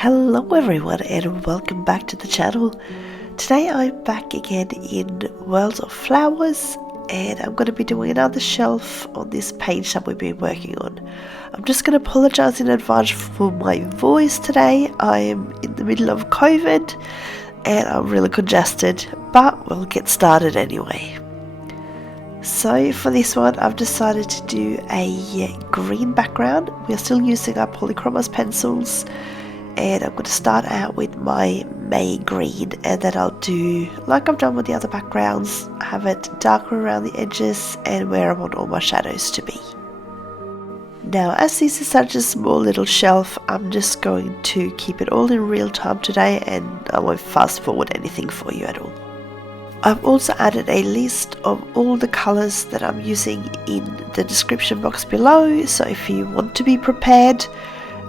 Hello everyone and welcome back to the channel. Today I'm back again in World of Flowers and I'm going to be doing another shelf on this page that we've been working on. I'm just going to apologise in advance for my voice today. I am in the middle of COVID and I'm really congested, but we'll get started anyway. So for this one I've decided to do a green background. We are still using our Polychromos pencils. And I'm going to start out with my May green, and then I'll do like I've done with the other backgrounds, have it darker around the edges and where I want all my shadows to be. Now as this is such a small little shelf, I'm just going to keep it all in real time today and I won't fast forward anything for you at all. I've also added a list of all the colours that I'm using in the description box below, so if you want to be prepared,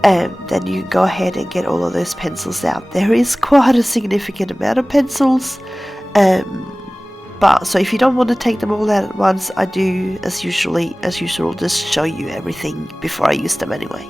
then you can go ahead and get all of those pencils out. There is quite a significant amount of pencils, but so if you don't want to take them all out at once, I do as usual just show you everything before I use them anyway.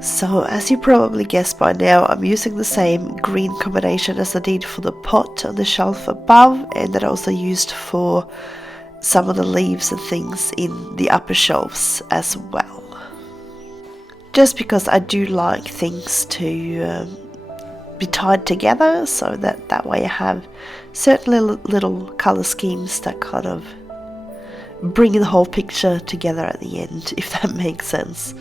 So as you probably guessed by now, I'm using the same green combination as I did for the pot on the shelf above, and that I also used for some of the leaves and things in the upper shelves as well. Just because I do like things to be tied together, so that way I have certain little colour schemes that kind of bring the whole picture together at the end, if that makes sense.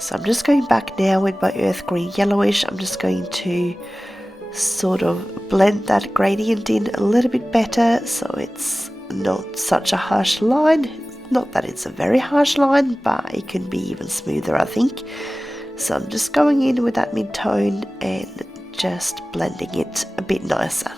So I'm just going back now with my earth green yellowish. I'm just going to sort of blend that gradient in a little bit better so it's not such a harsh line. Not that it's a very harsh line, but it can be even smoother, I think. So I'm just going in with that mid-tone and just blending it a bit nicer.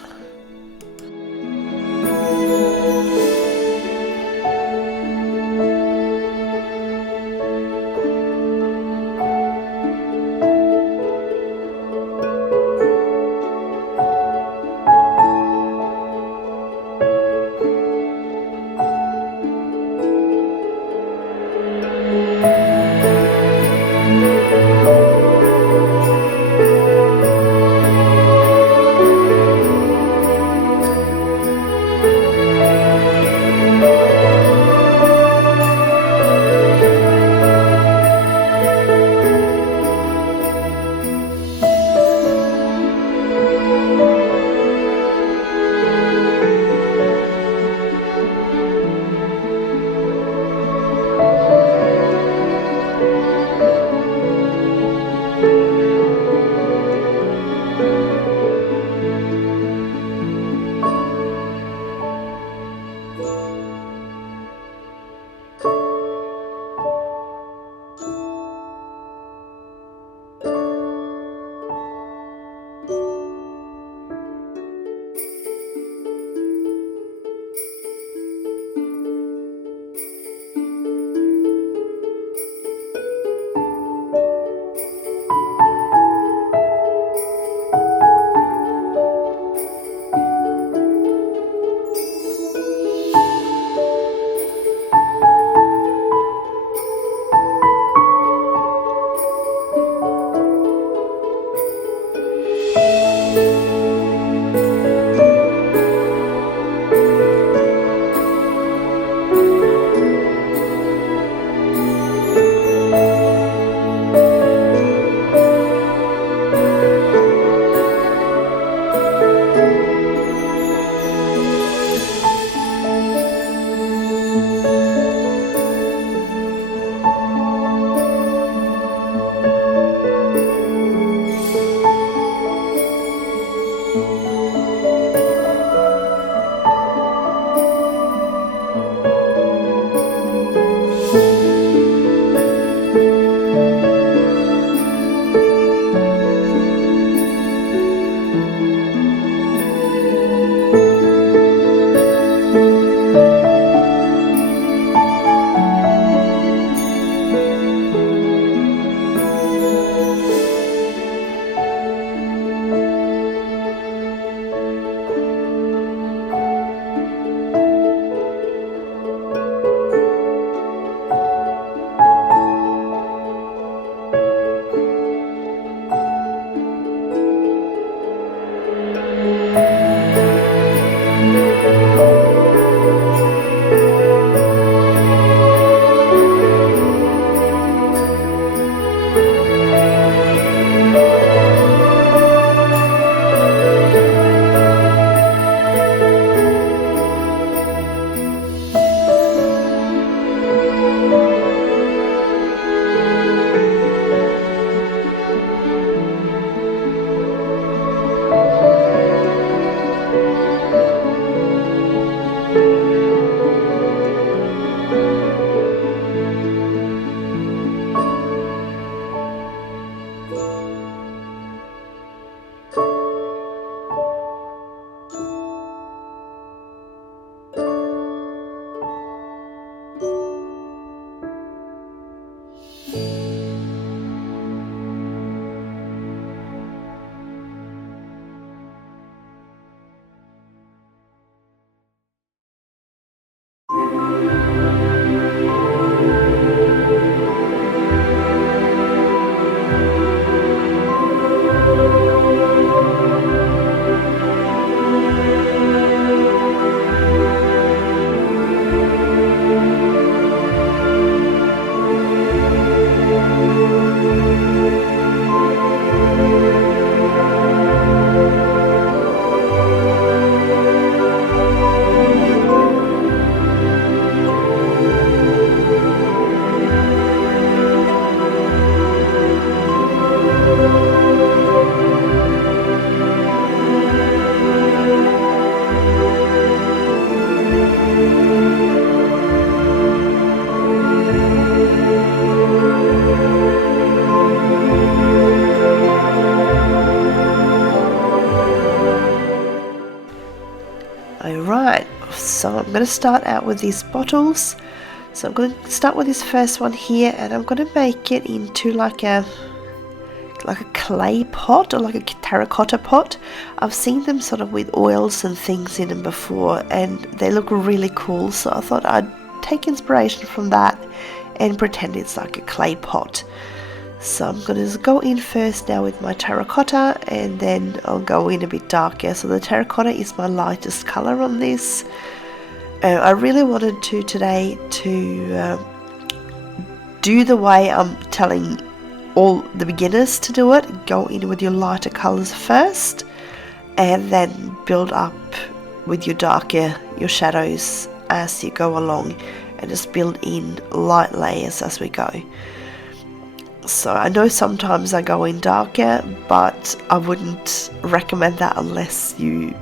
So I'm going to start out with these bottles. So I'm going to start with this first one here, and I'm going to make it into like a clay pot or like a terracotta pot. I've seen them sort of with oils and things in them before, and they look really cool, so I thought I'd take inspiration from that and pretend it's like a clay pot. So I'm going to just go in first now with my terracotta, and then I'll go in a bit darker. So the terracotta is my lightest color on this. I really wanted to today to do the way I'm telling all the beginners to do it. Go in with your lighter colors first, and then build up with your darker, your shadows as you go along, and just build in light layers as we go. So I know sometimes I go in darker, but I wouldn't recommend that unless you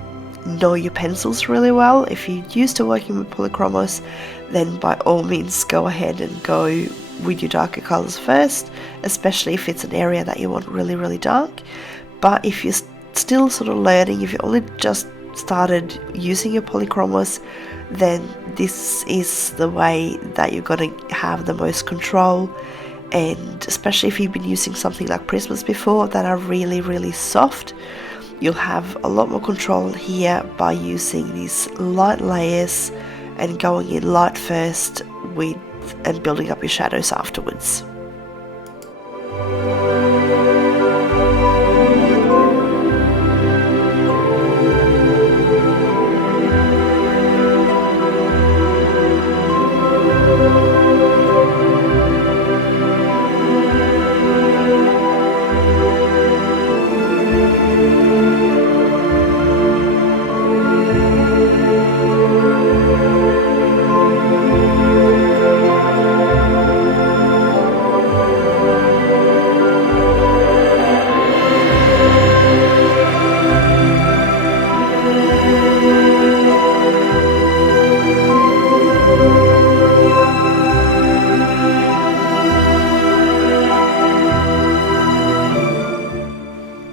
know your pencils really well. If you're used to working with polychromos, then by all means go ahead and go with your darker colors first, especially if it's an area that you want really, really dark. But if you're still sort of learning, if you only just started using your polychromos, then this is the way that you're going to have the most control. And especially if you've been using something like prisms before that are really, really soft, you'll have a lot more control here by using these light layers and going in light first with and building up your shadows afterwards.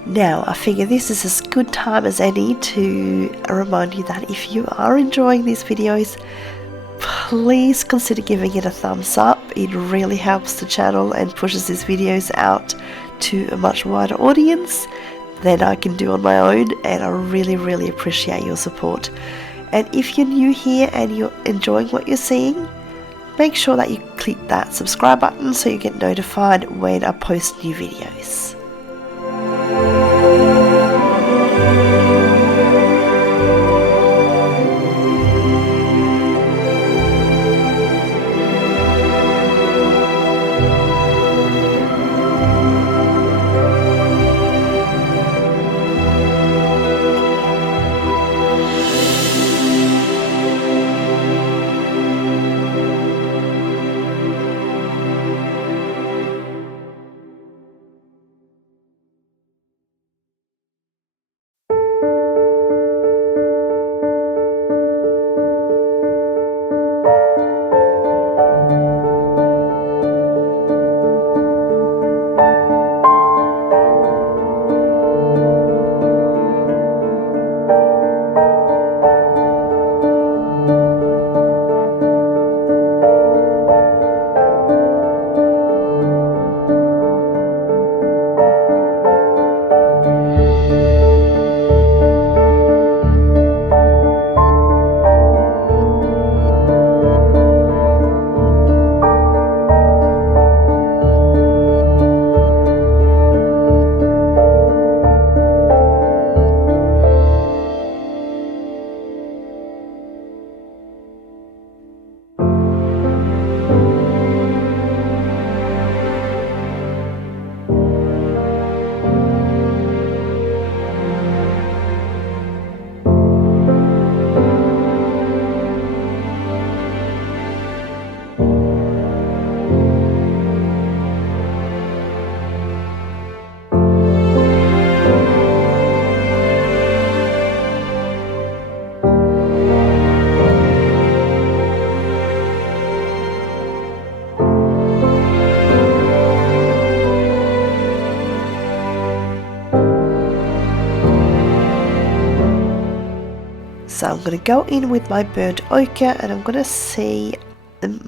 Now, I figure this is as good time as any to remind you that if you are enjoying these videos, please consider giving it a thumbs up. It really helps the channel and pushes these videos out to a much wider audience than I can do on my own, and I really, really appreciate your support. And if you're new here and you're enjoying what you're seeing, make sure that you click that subscribe button so you get notified when I post new videos. So I'm going to go in with my burnt ochre, and I'm going to see,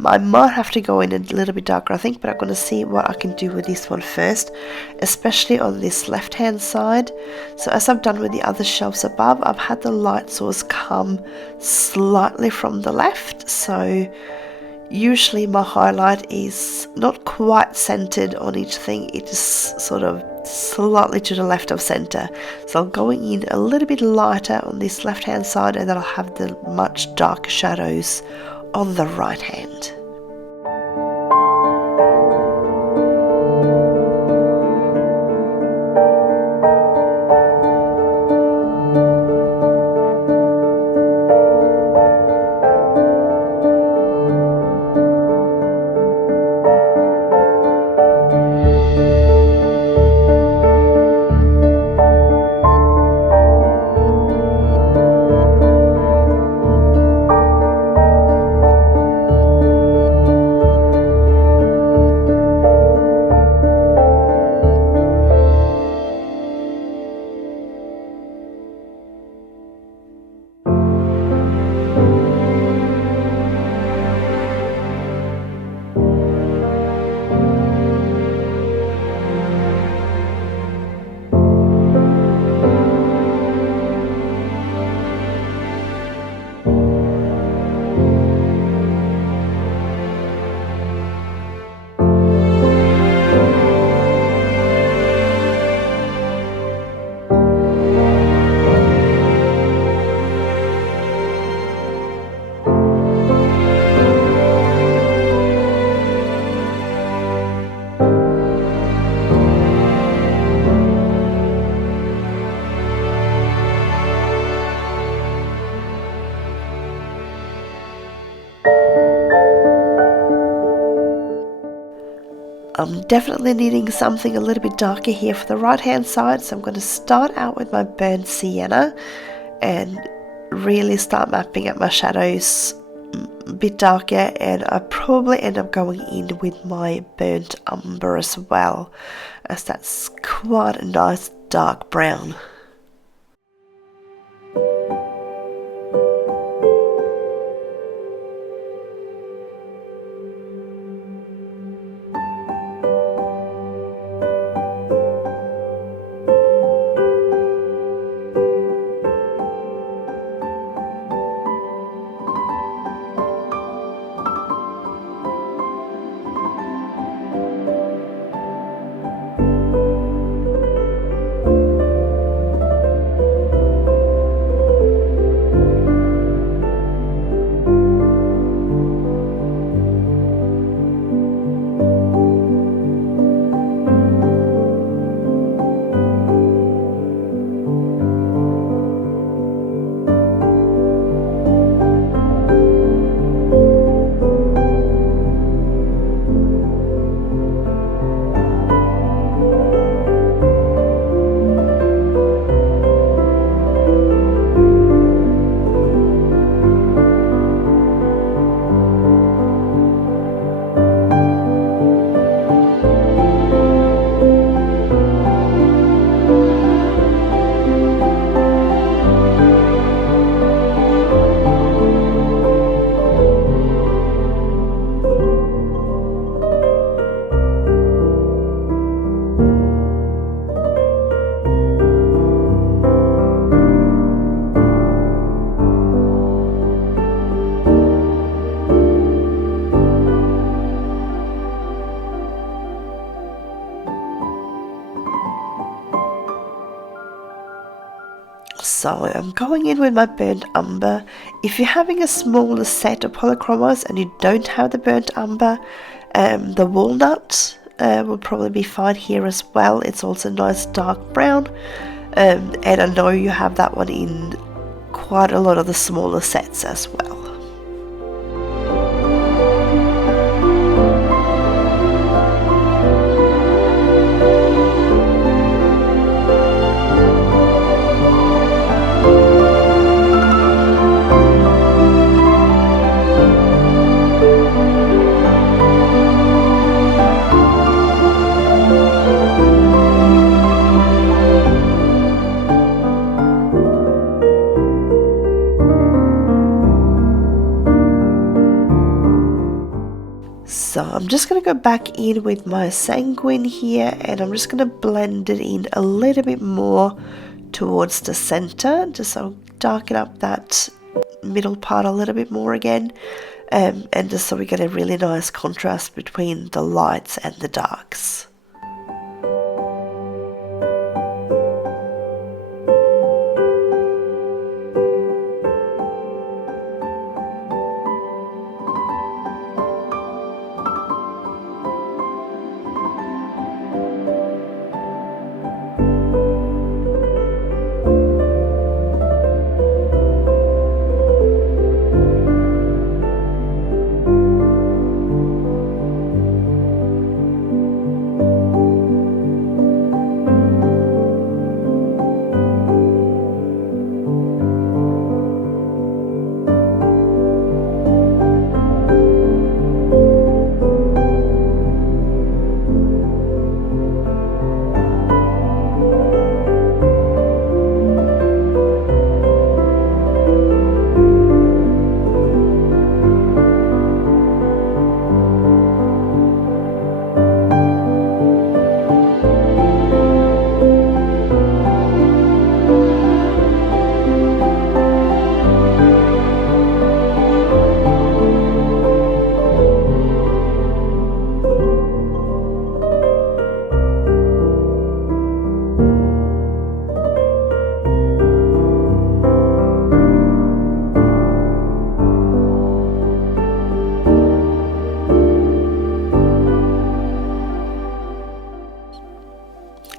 I might have to go in a little bit darker I think, but I'm going to see what I can do with this one first, especially on this left hand side. So as I've done with the other shelves above, I've had the light source come slightly from the left, so usually my highlight is not quite centered on each thing, it is sort of slightly to the left of center. So I'm going in a little bit lighter on this left hand side, and then I'll have the much darker shadows on the right hand. I'm definitely needing something a little bit darker here for the right hand side, so I'm going to start out with my burnt sienna and really start mapping out my shadows a bit darker, and I probably end up going in with my burnt umber as well, as that's quite a nice dark brown. So I'm going in with my burnt umber. If you're having a smaller set of polychromos and you don't have the burnt umber, the walnut will probably be fine here as well. It's also nice dark brown, and I know you have that one in quite a lot of the smaller sets as well. just going to go back in with my Sanguine here, and I'm just going to blend it in a little bit more towards the center, just so darken up that middle part a little bit more again, and just so we get a really nice contrast between the lights and the darks.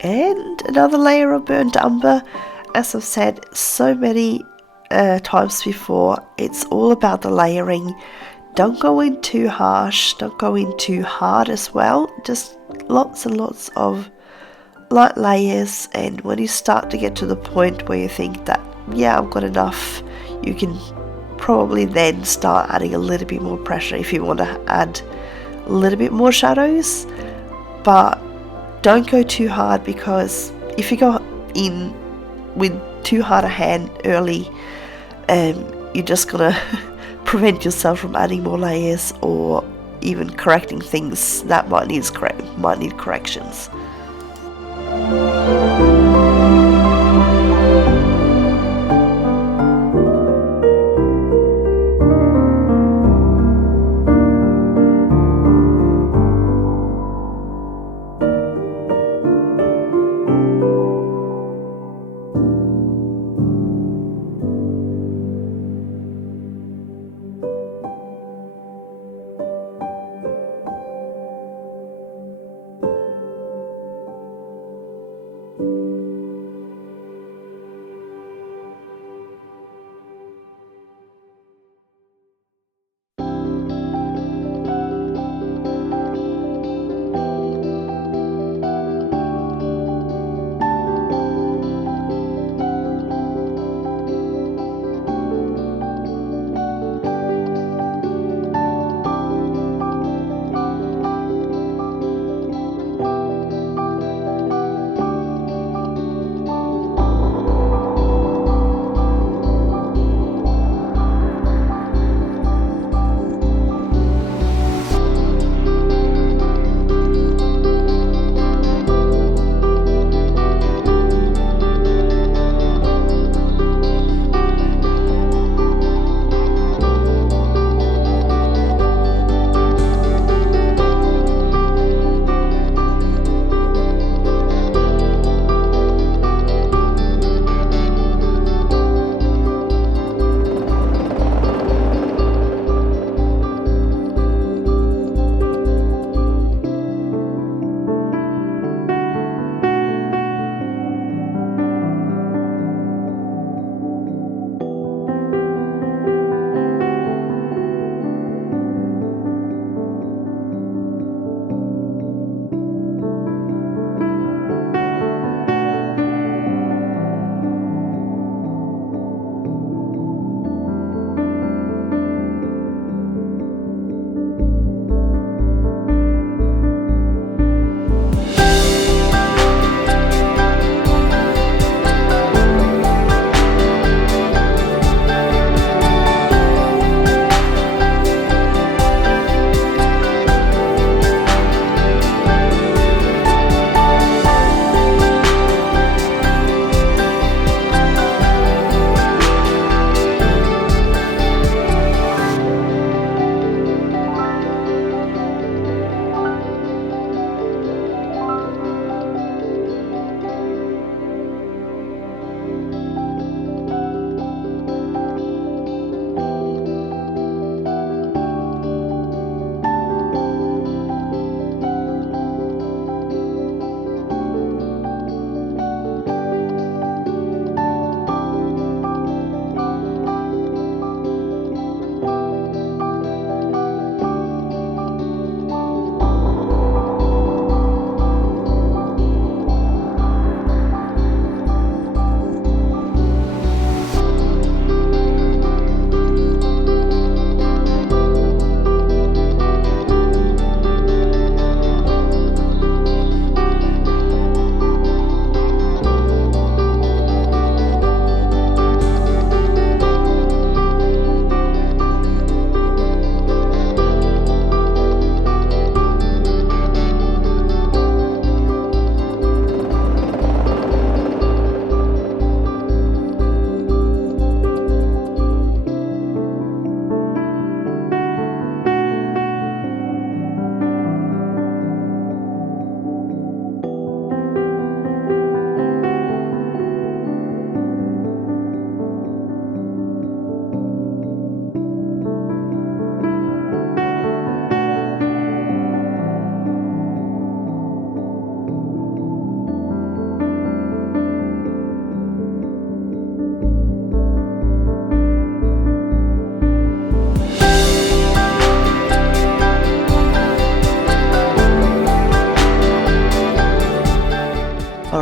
And another layer of burnt umber. As I've said so many times before, it's all about the layering. Don't go in too harsh, don't go in too hard as well. Just lots and lots of light layers, and when you start to get to the point where you think that, yeah, I've got enough, you can probably then start adding a little bit more pressure if you want to add a little bit more shadows. But don't go too hard, because if you go in with too hard a hand early, you're just gonna prevent yourself from adding more layers or even correcting things that might need corrections.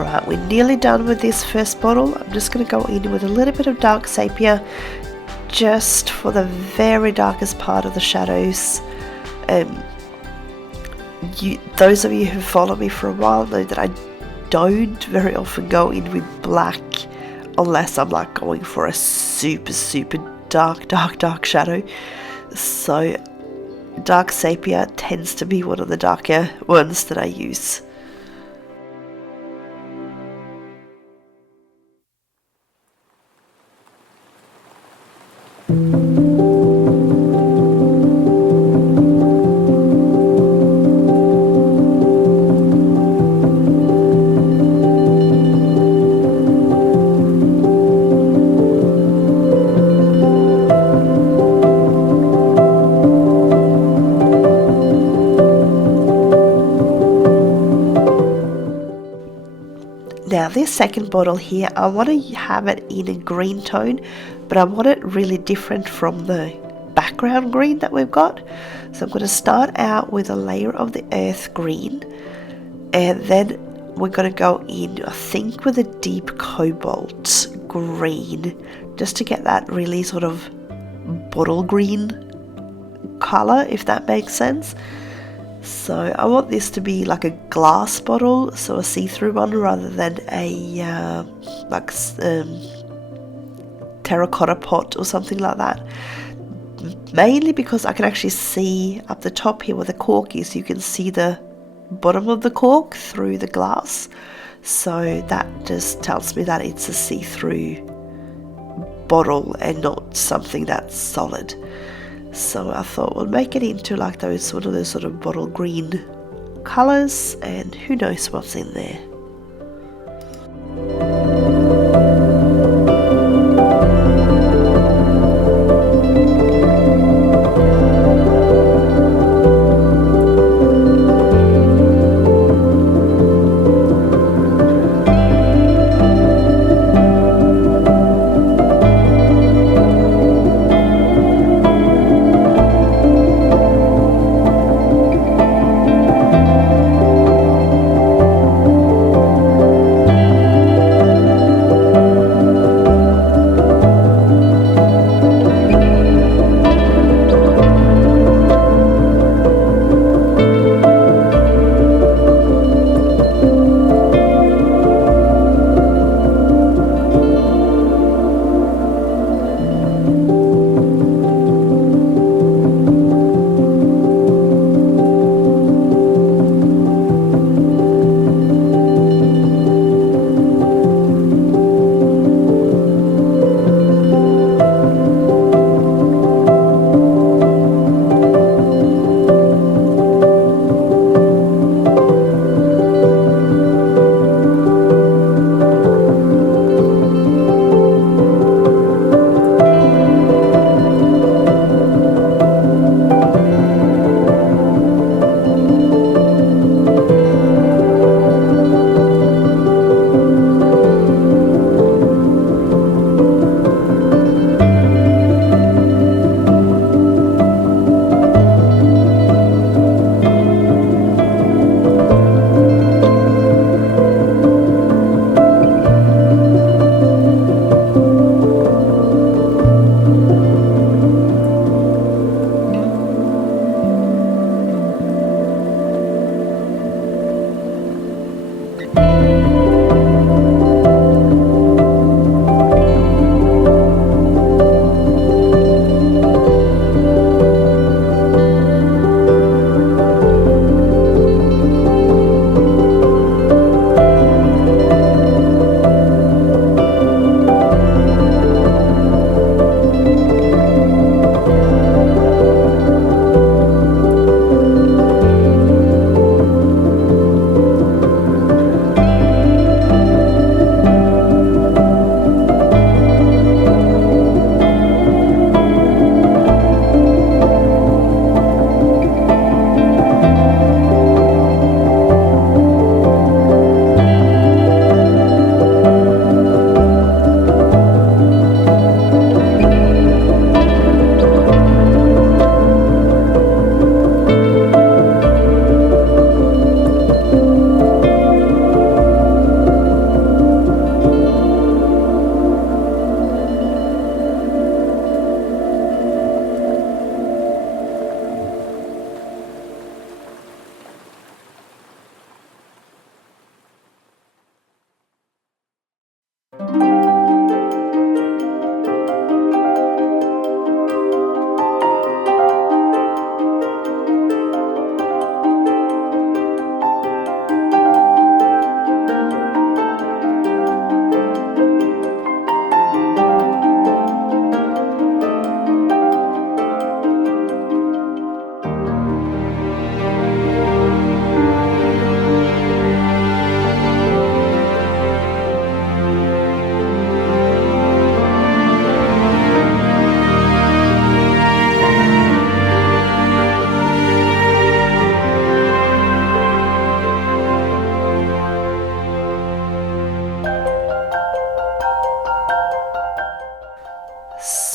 Alright, we're nearly done with this first bottle. I'm just going to go in with a little bit of dark sepia just for the very darkest part of the shadows. Those of you who follow me for a while know that I don't very often go in with black unless I'm like going for a super dark shadow. So dark sepia tends to be one of the darker ones that I use. Now this second bottle here, I want to have it in a green tone, but I want it really different from the background green that we've got. So I'm going to start out with a layer of the earth green, and then we're going to go in, I think, with a deep cobalt green, just to get that really sort of bottle green color, if that makes sense. So I want this to be like a glass bottle, so a see-through one, rather than a terracotta pot or something like that. Mainly because I can actually see up the top here where the cork is, you can see the bottom of the cork through the glass. So that just tells me that it's a see-through bottle and not something that's solid. So I thought we'll make it into like those sort of bottle green colours, and who knows what's in there.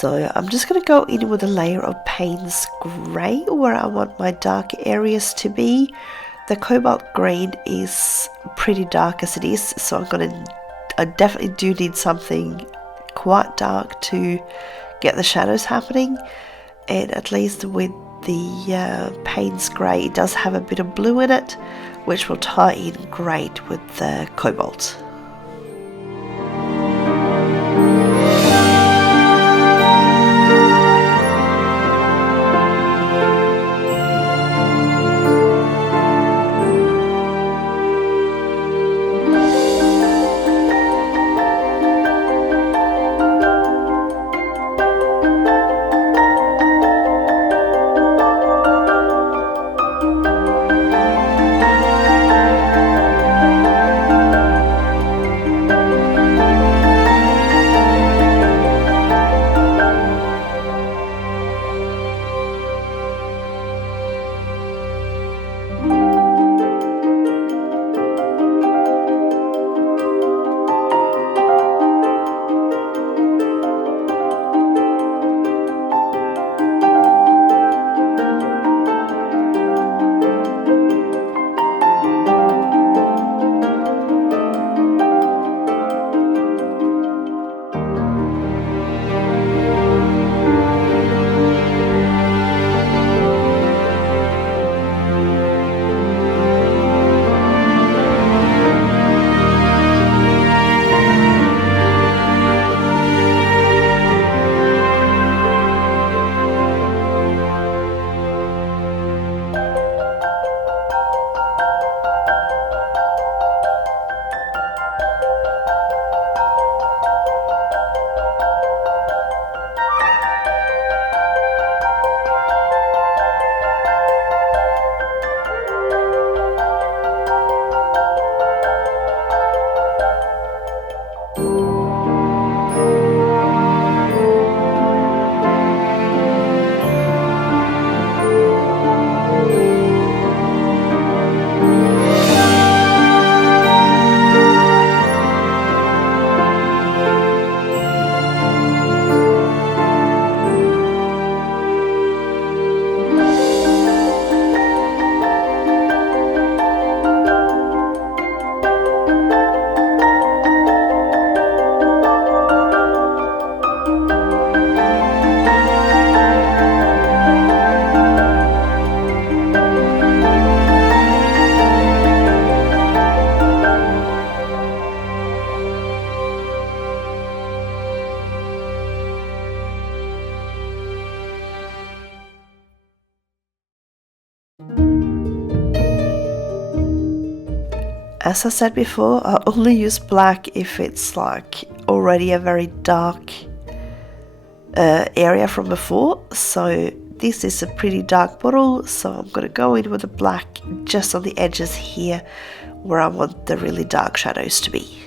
So I'm just going to go in with a layer of Payne's Grey where I want my dark areas to be. The cobalt green is pretty dark as it is, so I definitely do need something quite dark to get the shadows happening. And at least with the Payne's Grey, it does have a bit of blue in it, which will tie in great with the cobalt. As I said before, I only use black if it's like already a very dark area from before. So this is a pretty dark bottle, so I'm going to go in with the black just on the edges here where I want the really dark shadows to be.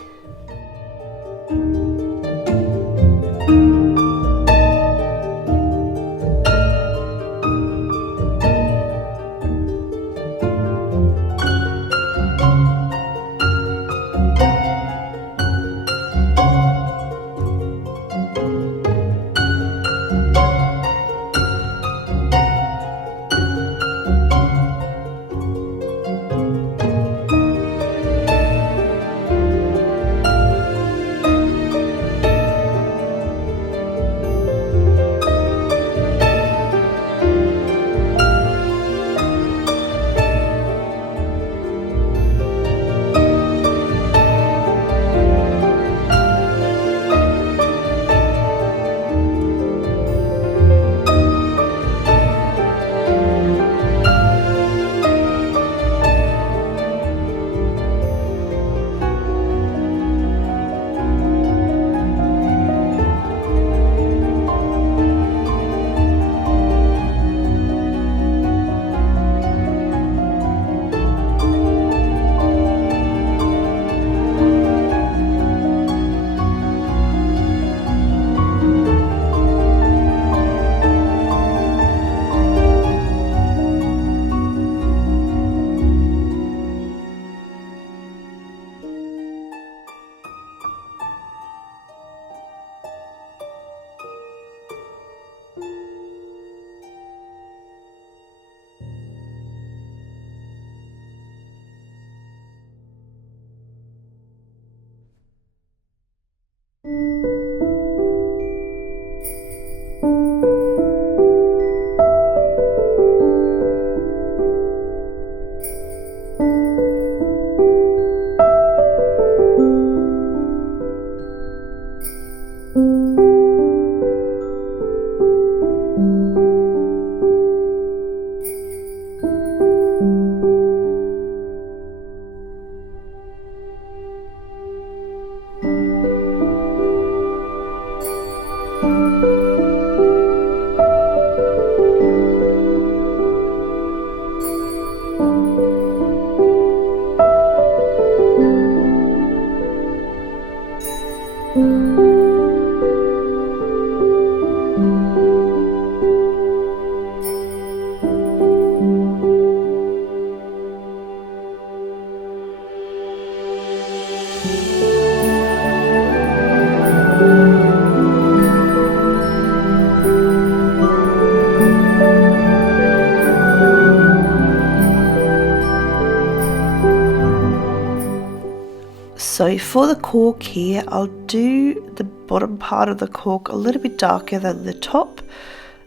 So for the cork here, I'll do the bottom part of the cork a little bit darker than the top,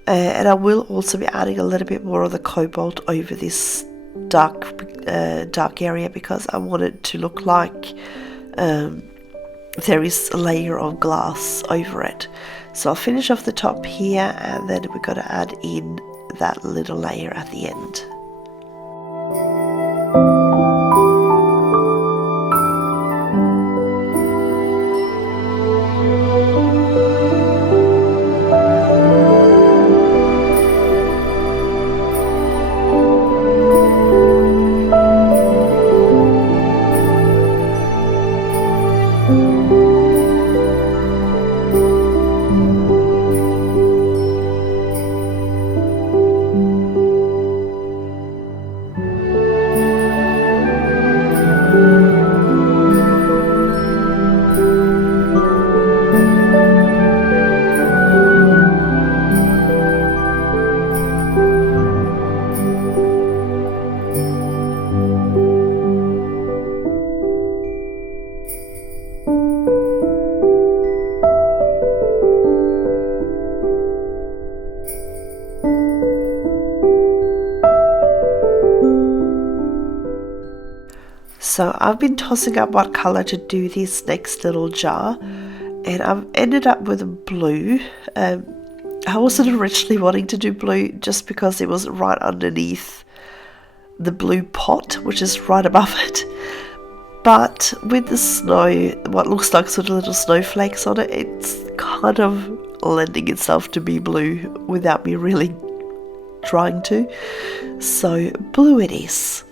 and I will also be adding a little bit more of the cobalt over this dark area, because I want it to look like there is a layer of glass over it. So I'll finish off the top here, and then we're going to add in that little layer at the end. So I've been tossing up what colour to do this next little jar, and I've ended up with a blue. I wasn't originally wanting to do blue just because it was right underneath the blue pot, which is right above it. But with the snow, what looks like sort of little snowflakes on it, it's kind of lending itself to be blue without me really trying to. So blue it is.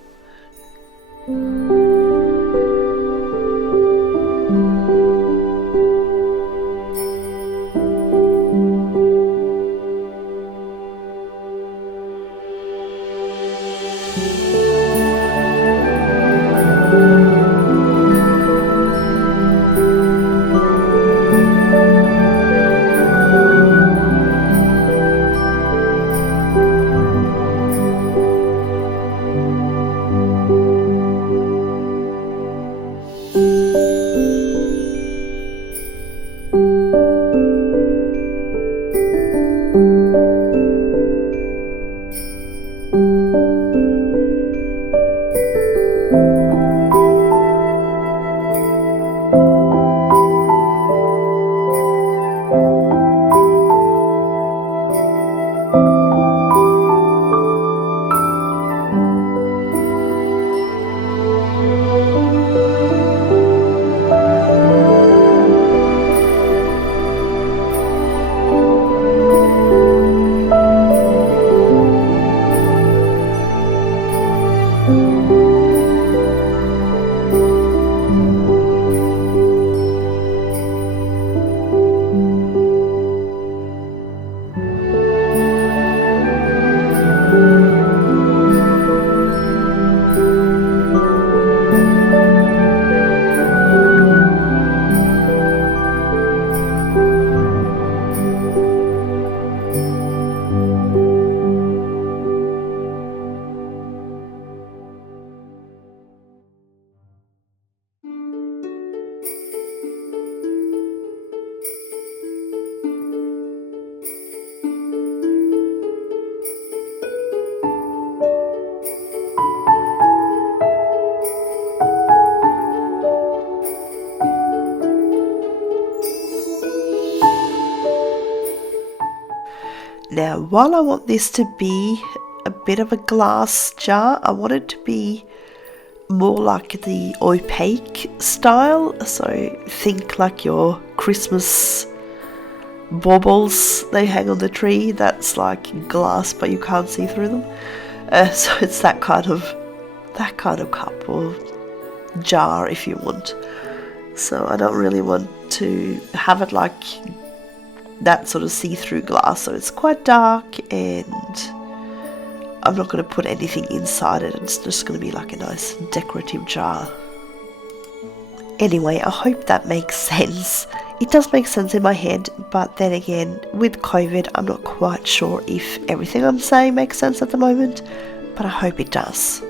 Now, while I want this to be a bit of a glass jar, I want it to be more like the opaque style. So think like your Christmas baubles they hang on the tree. That's like glass, but you can't see through them. So it's that kind of cup or jar, if you want. So I don't really want to have it like that sort of see-through glass, so it's quite dark, and I'm not going to put anything inside it. It's just going to be like a nice decorative jar. Anyway, I hope that makes sense. It does make sense in my head, but then again, with COVID, I'm not quite sure if everything I'm saying makes sense at the moment, but I hope it does.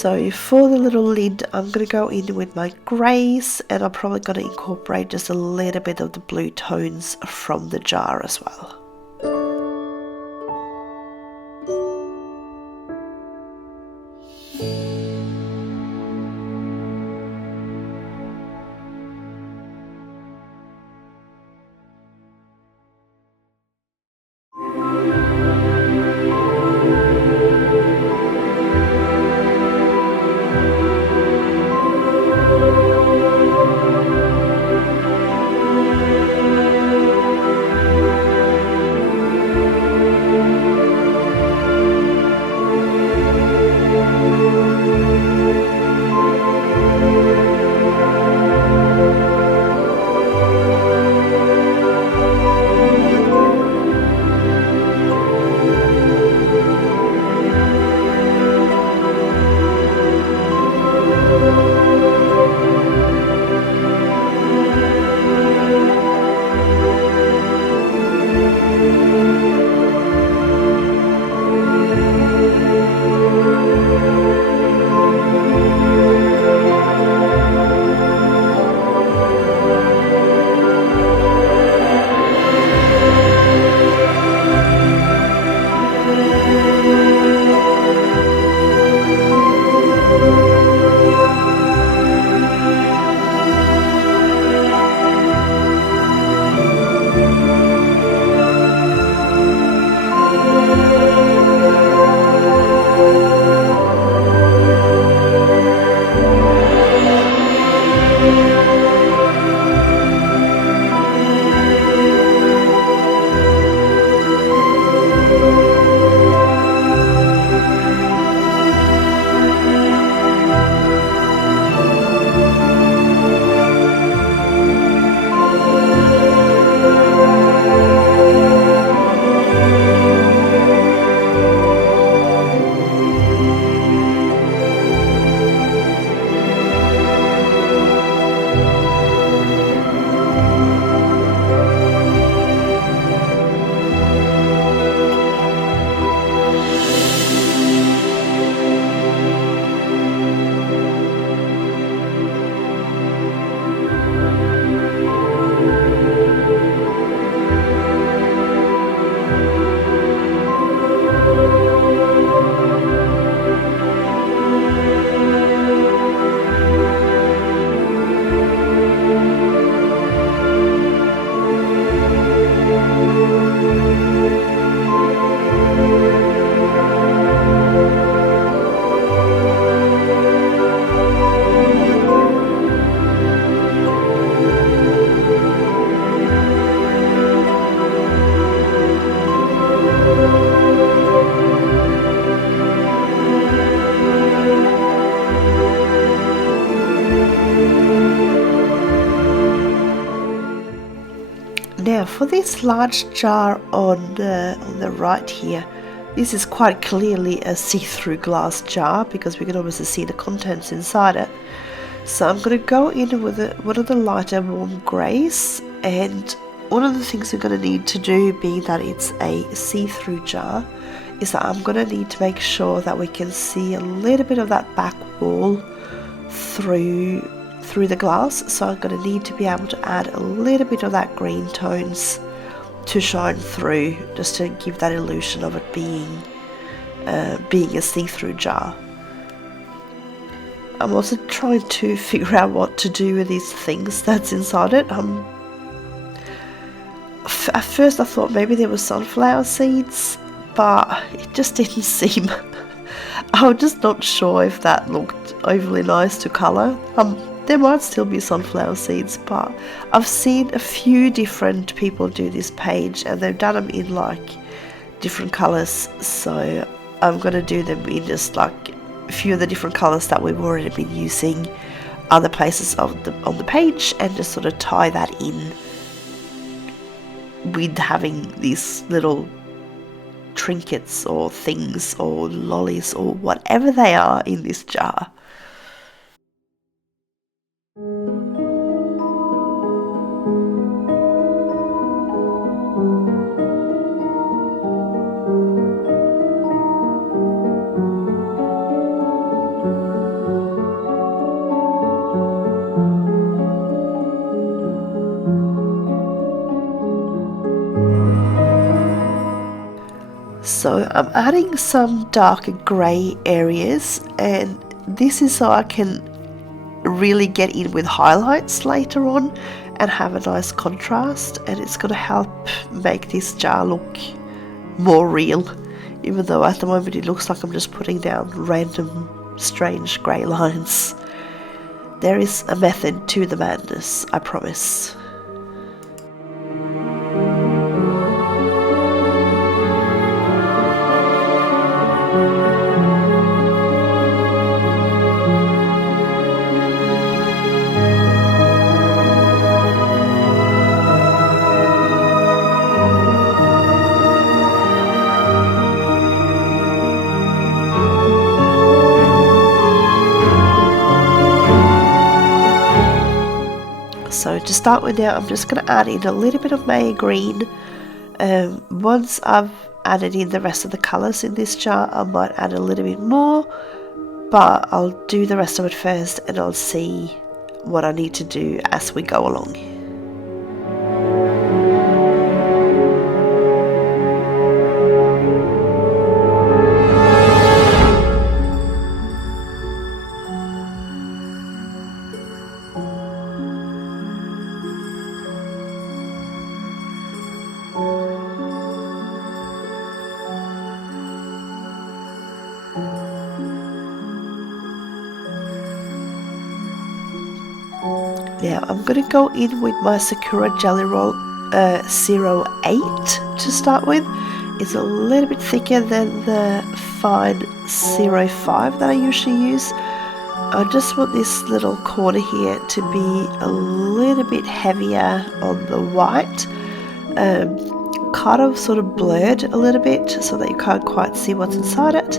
So for the little lid, I'm going to go in with my greys, and I'm probably going to incorporate just a little bit of the blue tones from the jar as well. this large jar on the right here, this is quite clearly a see-through glass jar because we can obviously see the contents inside it. So I'm going to go in with one of the lighter warm greys, and one of the things we're going to need to do, being that it's a see-through jar, is that I'm going to need to make sure that we can see a little bit of that back wall through the glass. So I'm going to need to be able to add a little bit of that green tones to shine through, just to give that illusion of it being a see-through jar. I'm also trying to figure out what to do with these things that's inside it. At first I thought maybe there were sunflower seeds, but it just didn't seem... I'm just not sure if that looked overly nice to colour. There might still be sunflower seeds, but I've seen a few different people do this page and they've done them in like different colours, so I'm going to do them in just like a few of the different colours that we've already been using other places on the page, and just sort of tie that in with having these little trinkets or things or lollies or whatever they are in this jar. So I'm adding some darker grey areas, and this is so I can really get in with highlights later on and have a nice contrast, and it's going to help make this jar look more real, even though at the moment it looks like I'm just putting down random strange grey lines. There is a method to the madness, I promise. So to start with now, I'm just going to add in a little bit of Maya green. Once I've added in the rest of the colours in this jar, I might add a little bit more, but I'll do the rest of it first and I'll see what I need to do as we go along. Now I'm going to go in with my Sakura Gelly-Roll 08 to start with. It's a little bit thicker than the fine 05 that I usually use. I just want this little corner here to be a little bit heavier on the white, kind of sort of blurred a little bit so that you can't quite see what's inside it,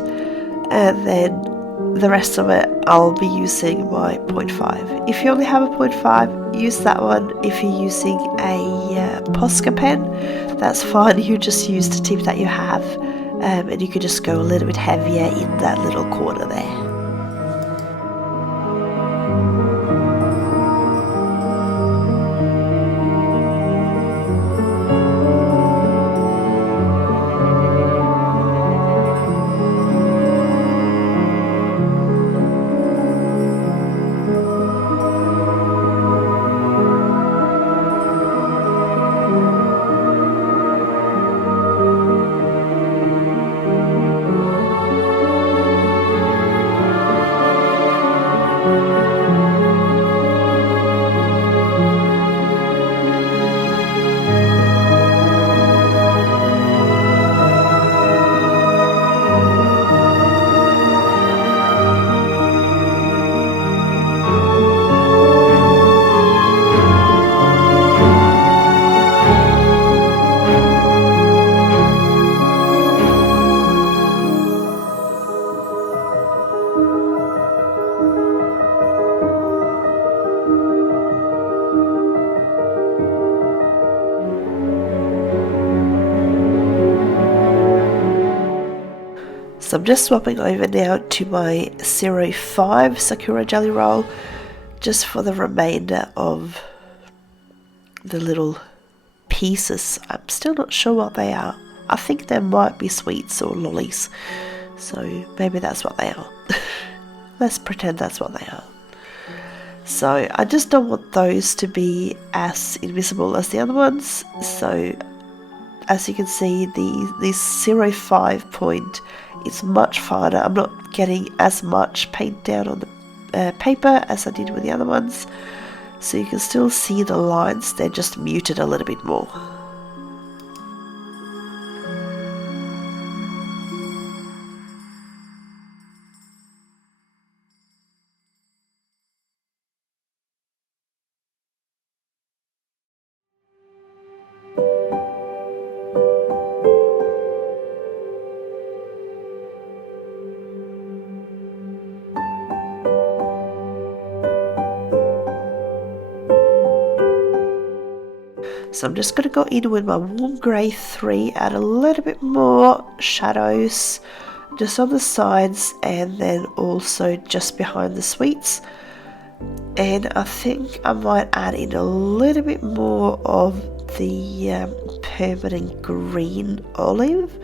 and then the rest of it I'll be using my 0.5. If you only have a 0.5, use that one. If you're using a Posca pen, that's fine. You just use the tip that you have, and you can just go a little bit heavier in that little corner there. So I'm just swapping over now to my 05 Sakura Gelly-Roll, just for the remainder of the little pieces. I'm still not sure what they are. I think they might be sweets or lollies, so maybe that's what they are. Let's pretend that's what they are. So I just don't want those to be as invisible as the other ones, so as you can see, this 05 point is much finer. I'm not getting as much paint down on the paper as I did with the other ones, so you can still see the lines, they're just muted a little bit more. So I'm just going to go in with my warm grey 3, add a little bit more shadows just on the sides and then also just behind the sweets. And I think I might add in a little bit more of the permanent green olive,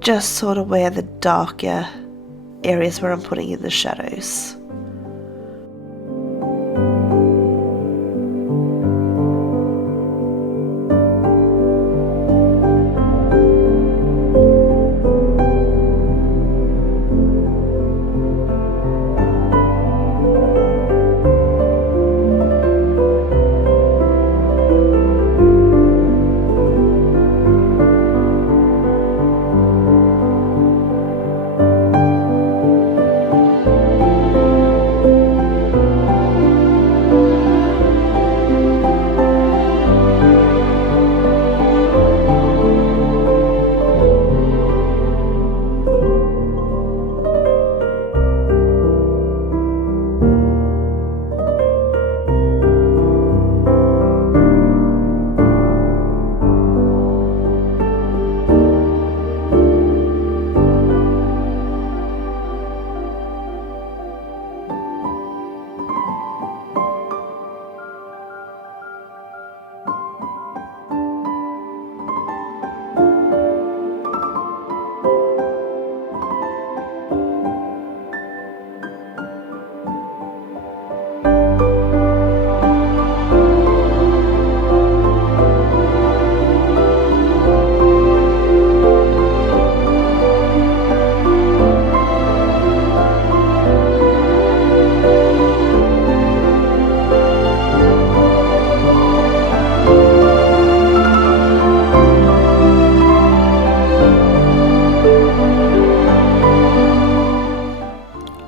just sort of where the darker areas where I'm putting in the shadows.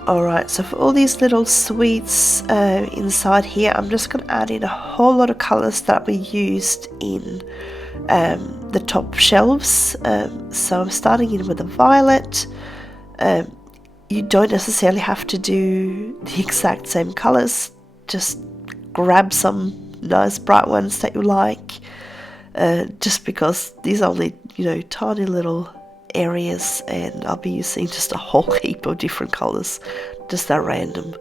Alright, so for all these little sweets inside here, I'm just going to add in a whole lot of colours that we used in the top shelves. So I'm starting in with the violet. You don't necessarily have to do the exact same colours, just grab some nice bright ones that you like, just because these are only, tiny little areas, and I'll be using just a whole heap of different colours, just at random.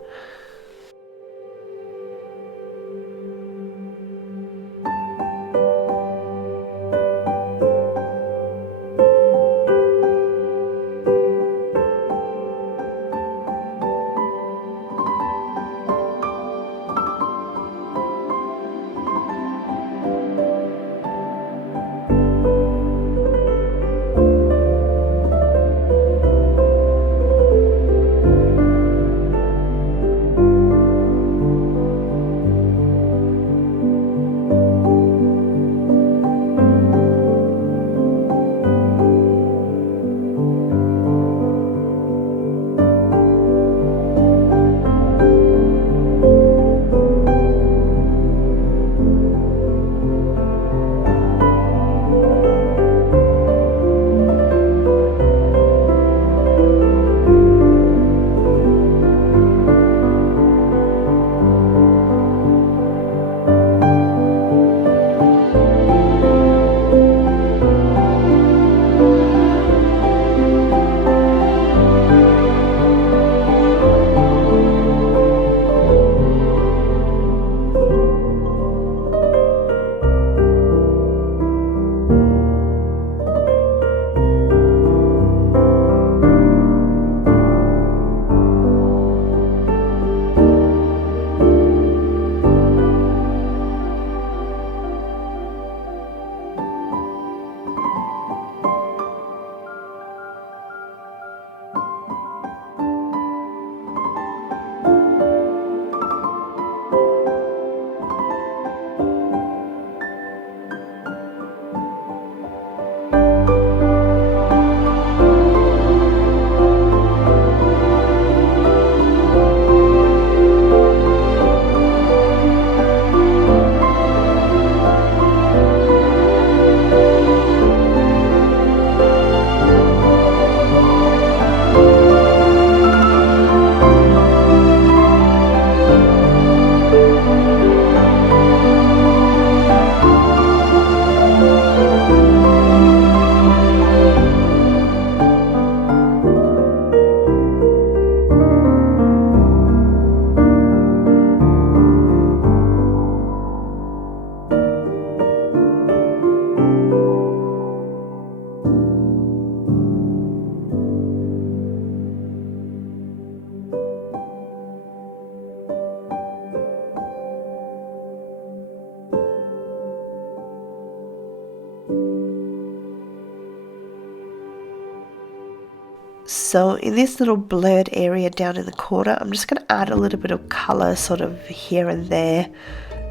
So in this little blurred area down in the corner, I'm just going to add a little bit of colour sort of here and there.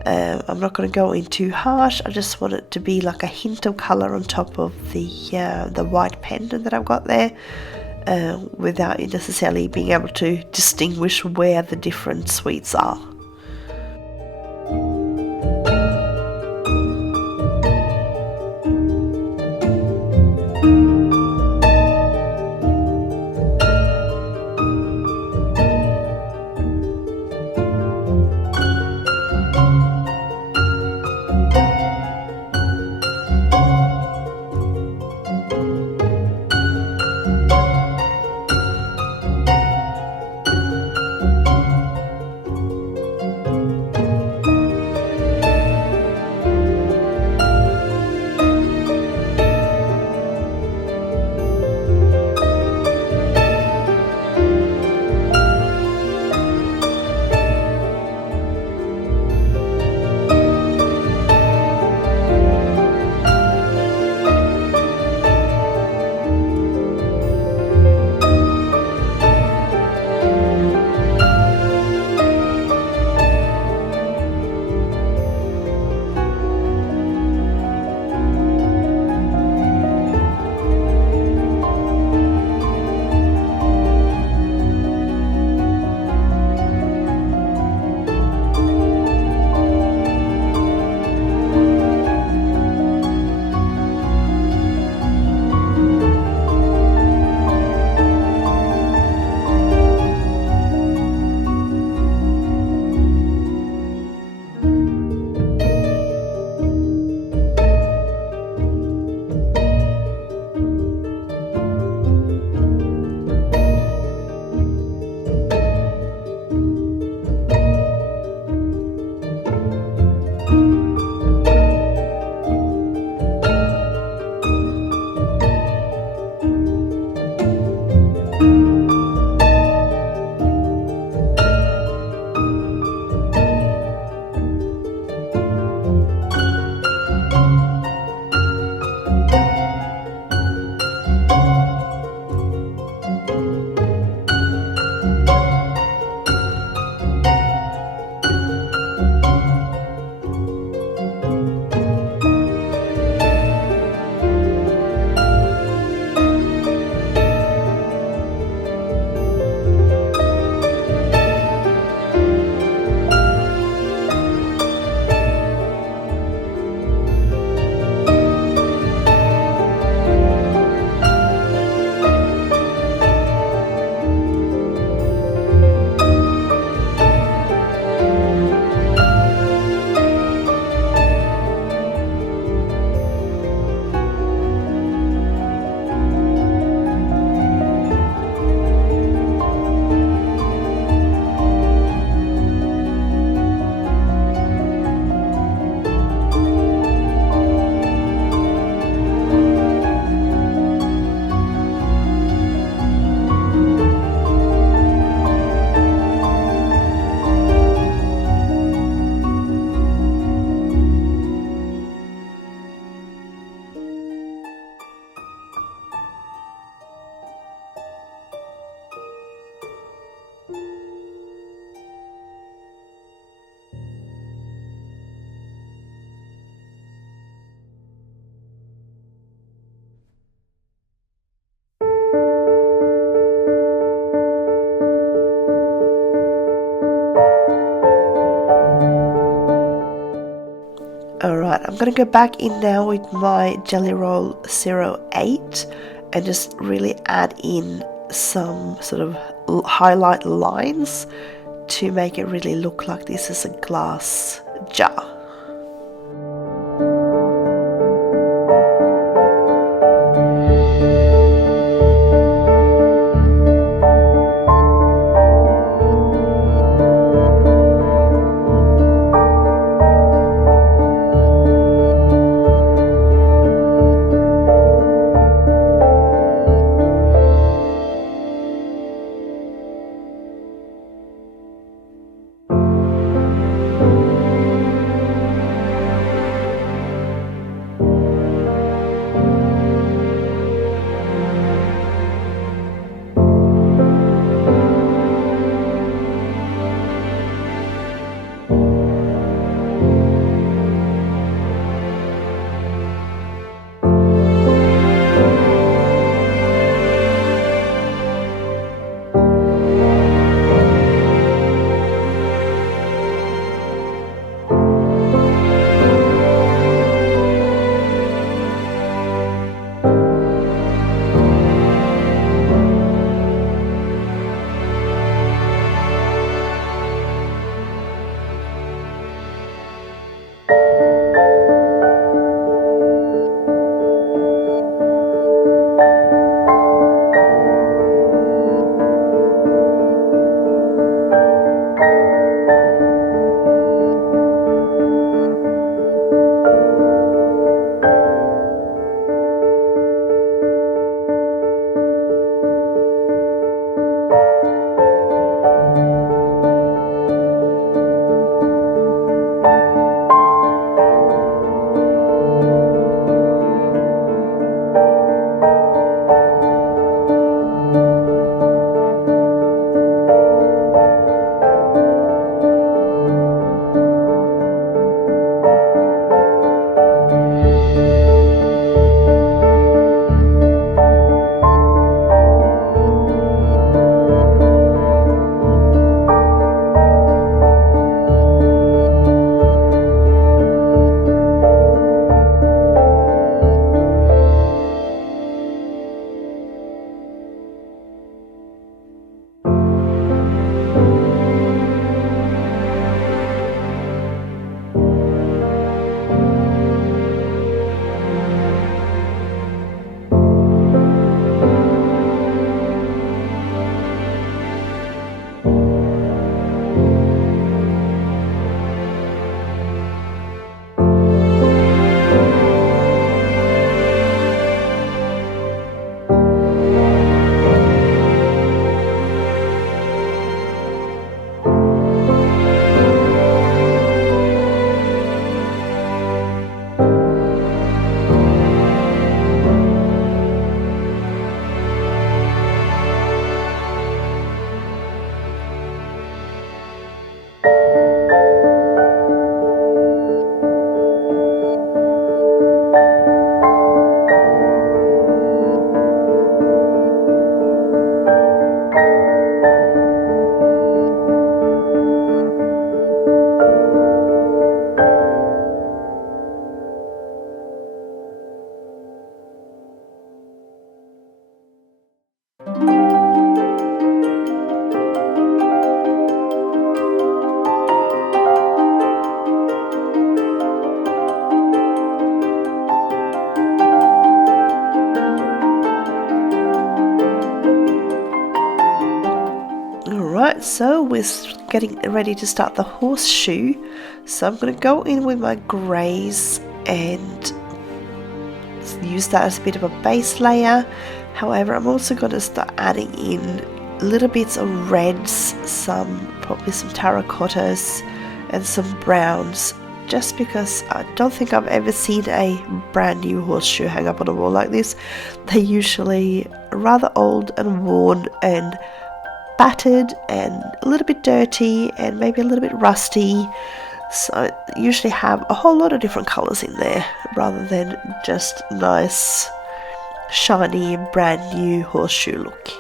I'm not going to go in too harsh. I just want it to be like a hint of colour on top of the white pendant that I've got there, without you necessarily being able to distinguish where the different sweets are. Alright, I'm going to go back in now with my Gelly-Roll 08 and just really add in some sort of highlight lines to make it really look like this is a glass jar. So we're getting ready to start the horseshoe. So I'm going to go in with my greys and use that as a bit of a base layer. However, I'm also going to start adding in little bits of reds, probably some terracottas and some browns, just because I don't think I've ever seen a brand new horseshoe hang up on a wall like this. They're usually rather old and worn and battered and a little bit dirty and maybe a little bit rusty. So I usually have a whole lot of different colours in there rather than just nice, shiny, brand new horseshoe look.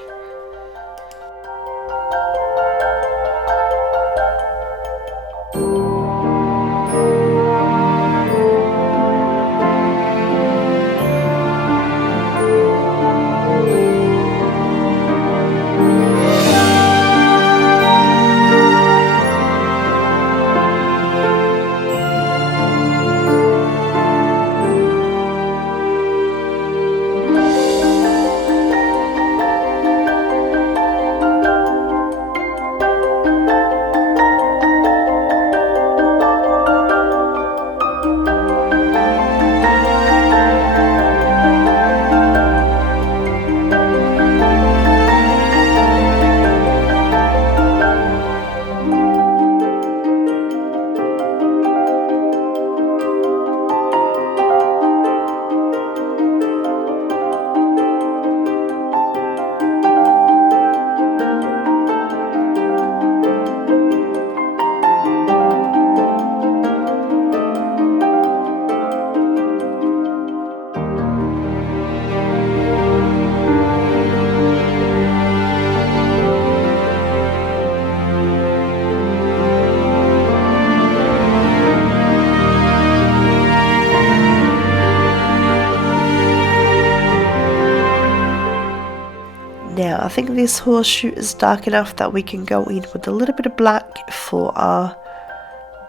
Now I think this horseshoe is dark enough that we can go in with a little bit of black for our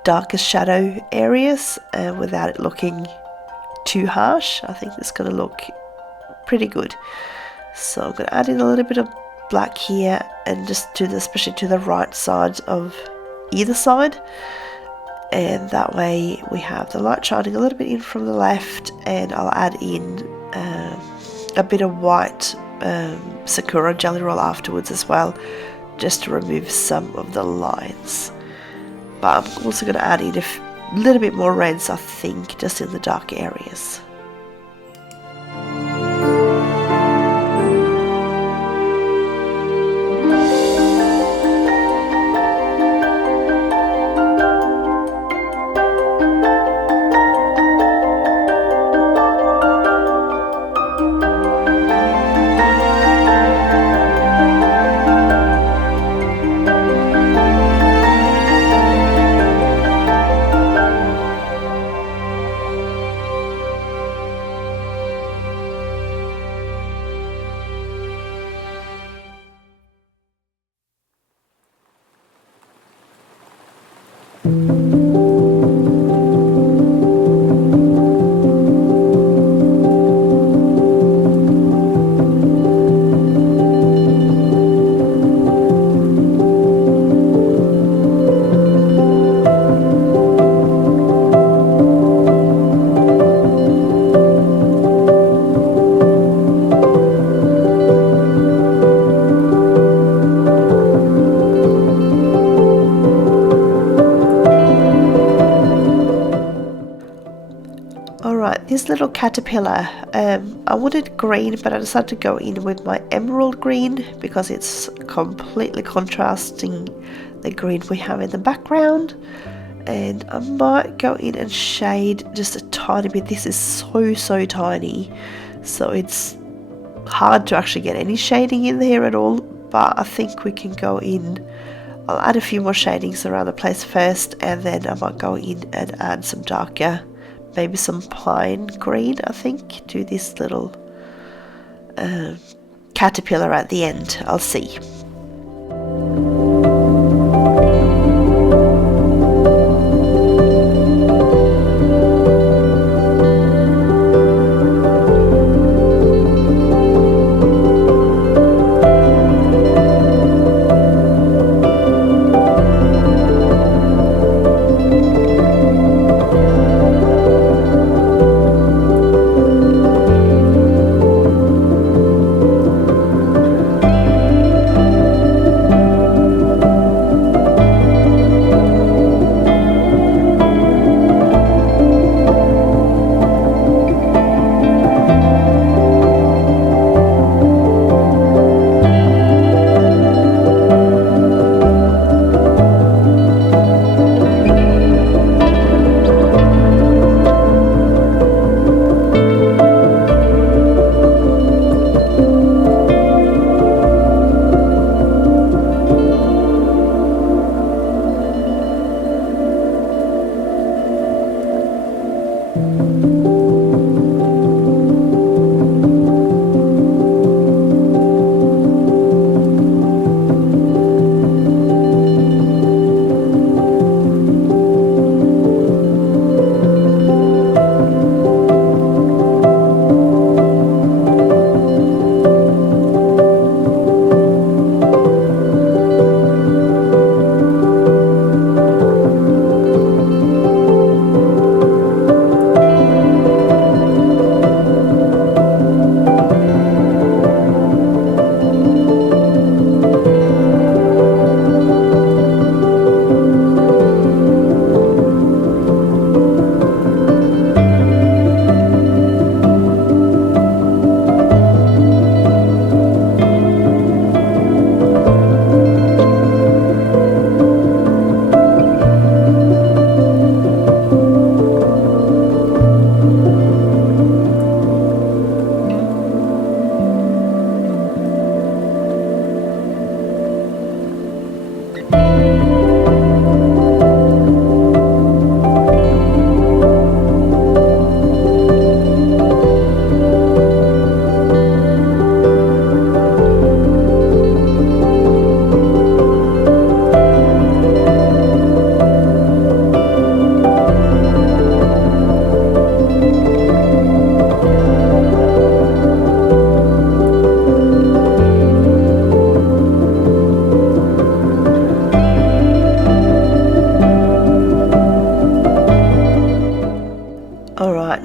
darkest shadow areas without it looking too harsh. I think it's going to look pretty good. So I'm going to add in a little bit of black here and just especially to the right sides of either side, and that way we have the light shining a little bit in from the left, and I'll add in a bit of white Sakura Gelly-Roll afterwards as well, just to remove some of the lines. But I'm also going to add in a little bit more reds, I think, just in the dark areas. This little caterpillar, I wanted green, but I decided to go in with my emerald green because it's completely contrasting the green we have in the background. And I might go in and shade just a tiny bit. This is so tiny, so it's hard to actually get any shading in there at all, but I think we can go in. I'll add a few more shadings around the place first, and then I might go in and add some darker, maybe some pine green, I think, to this little caterpillar at the end. I'll see.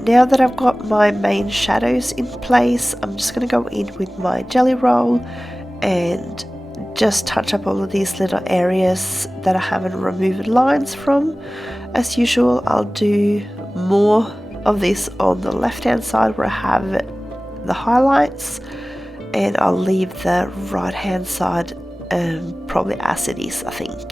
Now that I've got my main shadows in place, I'm just going to go in with my jelly roll and just touch up all of these little areas that I haven't removed lines from. As usual, I'll do more of this on the left hand side where I have the highlights, and I'll leave the right hand side probably as it is, I think.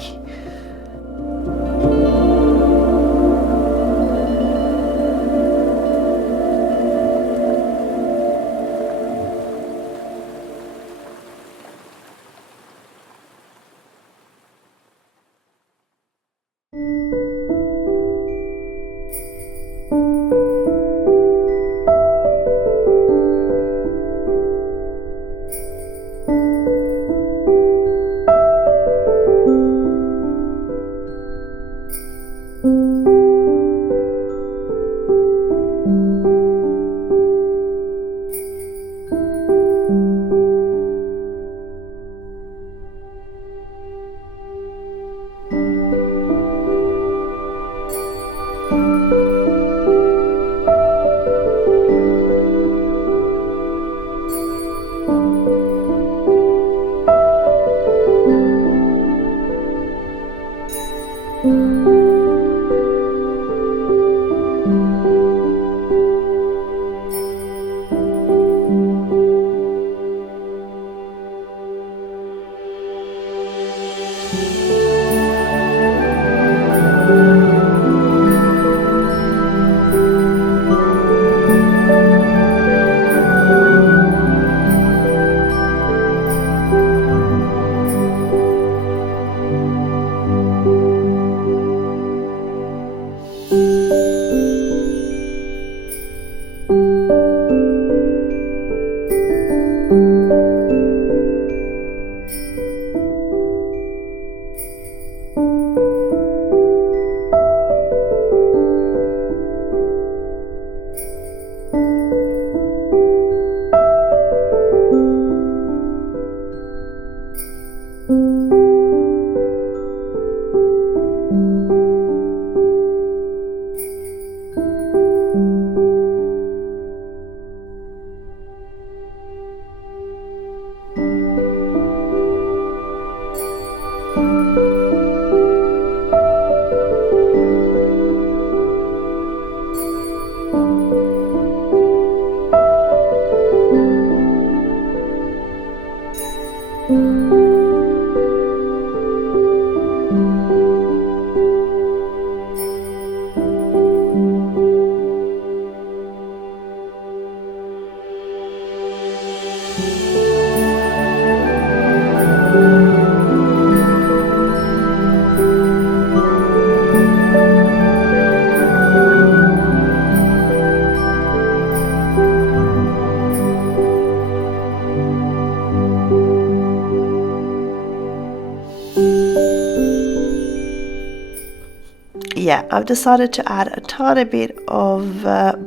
Yeah, I've decided to add a tiny bit of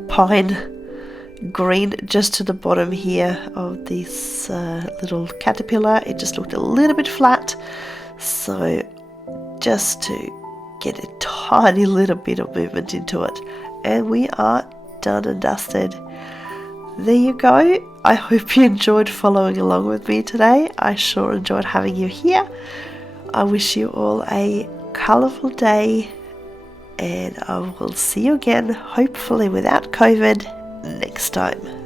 pine green just to the bottom here of this little caterpillar. It just looked a little bit flat, so just to get a tiny little bit of movement into it, and we are done and dusted. There you go. I hope you enjoyed following along with me today. I sure enjoyed having you here. I wish you all a colourful day, and I will see you again, hopefully without COVID, next time.